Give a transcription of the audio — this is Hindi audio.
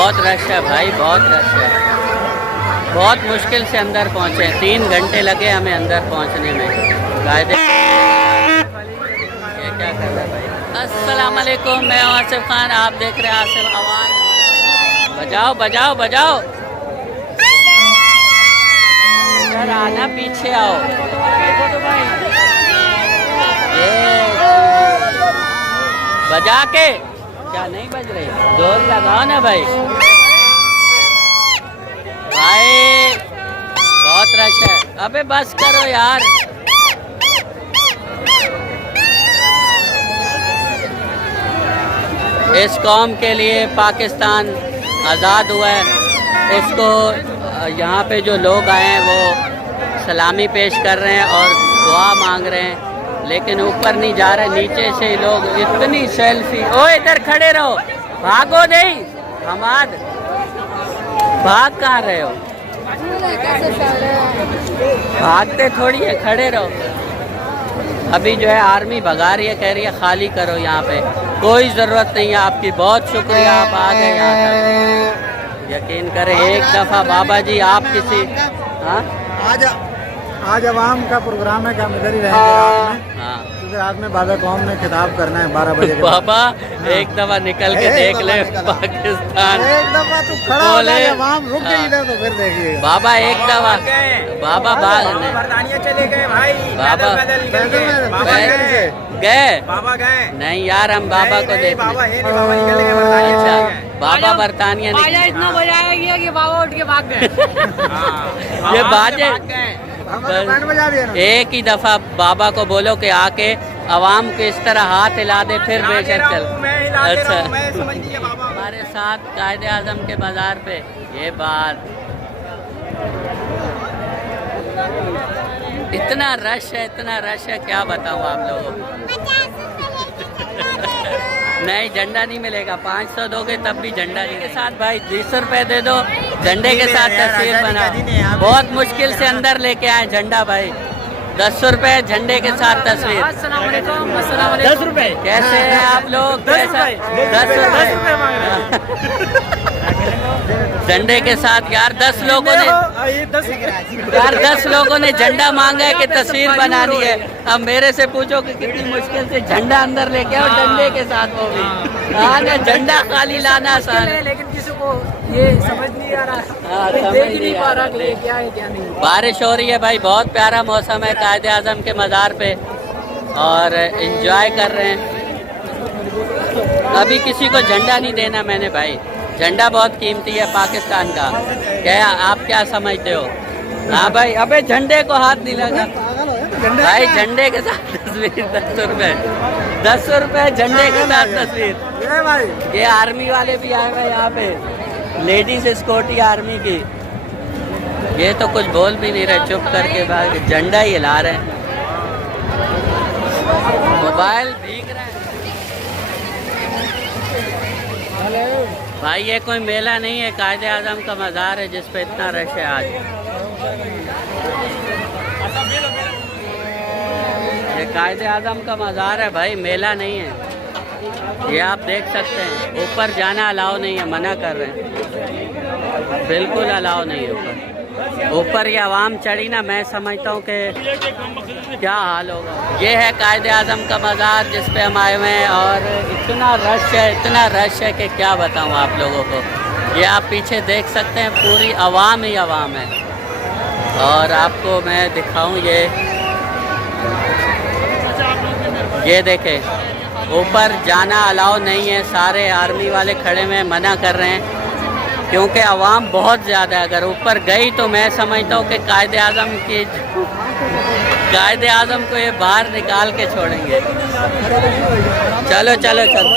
बहुत रश है भाई, बहुत रश है। बहुत मुश्किल से अंदर पहुँचे, 3 घंटे लगे हमें अंदर पहुँचने में। कायदे ये क्या कर रहा है भाई। अस्सलाम वालेकुम, मैं हूं आसिफ खान, आप देख रहे हैं आसिफ अवान। बजाओ बजाओ बजाओ, इधर आना, पीछे आओ। बजा के क्या नहीं बज रही, जोर लगाओ ना भाई। भाई बहुत रश है, अबे बस करो यार। इस कौम के लिए पाकिस्तान आज़ाद हुआ है, उसको यहाँ पे जो लोग आए हैं वो सलामी पेश कर रहे हैं और दुआ मांग रहे हैं, लेकिन ऊपर नहीं जा रहे, नीचे से ही लोग। इतनी सेल्फी, ओ इधर खड़े रहो, भागो नहीं। हमाद भाग कहाँ रहे हो, भागते थोड़ी है, खड़े रहो। अभी जो है आर्मी भगा रही है, कह रही है खाली करो, यहाँ पे कोई ज़रूरत नहीं है आपकी, बहुत शुक्रिया आप आ गए यहाँ तक। यकीन करें, एक दफ़ा बाबा जी आप किसी आज अवाम का प्रोग्राम है कि हम इधर ही रहेंगे रात में। हाँ क्योंकि रात में बाबा कौम ने खिताब करना है 12 बजे के बाद। बाबा एक दफ़ा निकल के देख ले पाकिस्तान, एक दफा तू खड़ा हो जाए, अवाम रुक गई इधर तो फिर देखिए। बाबा एक दफ़ा, बाबा भाग बरतानिया चले गए भाई, बाबा गए, बाबा गए नहीं यार, हम बाबा को देखने। बाबा है नहीं, बाबा निकल गए बरतानिया अच्छा, चले गए। बाबा बरतानिया बाजा इतना बजाया गया कि बाबा उठ के भाग गए। ये बाजे बैंड बजा दिया ना। एक ही दफा बाबा को बोलो कि आके आवाम को इस तरह हाथ हिला दे, फिर बेशक चल। अच्छा, हमारे साथ कायदे आजम के बाजार पे ये बात, इतना रश है, इतना रश है, क्या बताऊँ आप लोगों को। नहीं, झंडा नहीं मिलेगा, 500 दोगे तब भी झंडा नहीं। के साथ भाई 200 रुपए दे दो, झंडे के साथ तस्वीर बना। बहुत मुश्किल से अंदर लेके आए झंडा भाई, 10 रुपए झंडे के साथ तस्वीर। 10 रुपए कैसे हैं आप लोग, कैसा 10 रुपए झंडे के साथ यार। 10 लोगों ने यार 10 लोगों ने झंडा मांगा है कि तस्वीर बनानी है। अब मेरे से पूछो कि कितनी मुश्किल से झंडा अंदर लेके आओ, डंडे के साथ वो भी। हाँ ना, झंडा खाली लाना आसान है, लेकिन किसी को ये समझ नहीं आ रहा, समझ देख ही नहीं नहीं पा आ रहा रहा। कि ये क्या है क्या नहीं। बारिश हो रही है भाई, बहुत प्यारा मौसम है कायदे आजम के मज़ार पे, और एंजॉय कर रहे हैं। अभी किसी को झंडा नहीं देना मैंने भाई, झंडा बहुत कीमती है पाकिस्तान का। क्या आप क्या समझते हो? हाँ भाई, अबे झंडे को हाथ नहीं लगा भाई, झंडे के साथ तस्वीर 10 रुपए, 10 रुपए झंडे के साथ तस्वीर। ये आर्मी वाले भी आए हुए यहाँ पे, लेडीज स्कॉटी आर्मी की। ये तो कुछ बोल भी नहीं रहे, चुप करके भाग झंडा ही हिला रहे हैं, मोबाइल भीग रहा है। भाई ये कोई मेला नहीं है, कायदे आजम का मज़ार है जिस पे इतना रश है आज। ये कायदे आजम का मज़ार है भाई, मेला नहीं है। ये आप देख सकते हैं, ऊपर जाना अलाउ नहीं है, मना कर रहे हैं, बिल्कुल अलाउ नहीं है ऊपर। ऊपर ये आवाम चढ़ी ना, मैं समझता हूँ कि क्या हाल होगा। ये है कायदे आजम का मज़ार जिस पे हम आए हुए हैं, और इतना रश है, इतना रश है कि क्या बताऊँ आप लोगों को। ये आप पीछे देख सकते हैं, पूरी आवाम ही आवाम है। और आपको मैं दिखाऊँ, ये देखें, ऊपर जाना अलाउ नहीं है, सारे आर्मी वाले खड़े में मना कर रहे हैं, क्योंकि आवाम बहुत ज़्यादा है। अगर ऊपर गई तो मैं समझता हूँ कि कायदे आज़म को ये बाहर निकाल के छोड़ेंगे। चलो चलो चलो।